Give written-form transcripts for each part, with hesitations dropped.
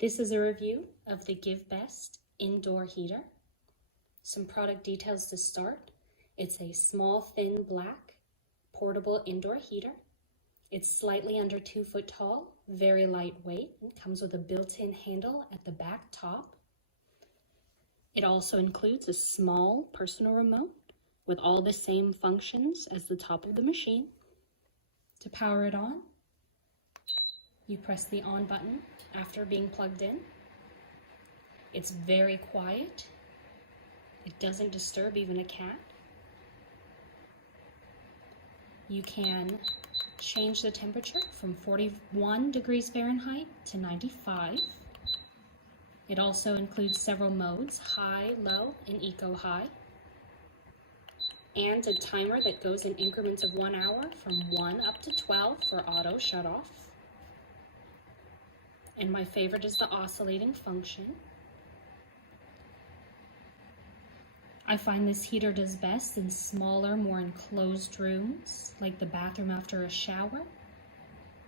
This is a review of the GiveBest indoor heater. Some product details to start. It's a small, thin, black, portable indoor heater. It's slightly under 2 foot tall, very lightweight, and comes with a built-in handle at the back top. It also includes a small personal remote with all the same functions as the top of the machine. To power it on, you press the on button after being plugged in. It's very quiet. It doesn't disturb even a cat. You can change the temperature from 41 degrees Fahrenheit to 95. It also includes several modes, high, low, and eco-high, and a timer that goes in increments of 1 hour from 1 up to 12 for auto shut-off. And my favorite is the oscillating function. I find this heater does best in smaller, more enclosed rooms, like the bathroom after a shower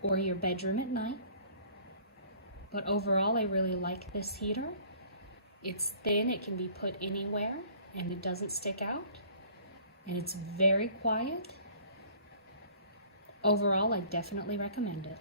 or your bedroom at night. But overall, I really like this heater. It's thin, it can be put anywhere, and it doesn't stick out. And it's very quiet. Overall, I definitely recommend it.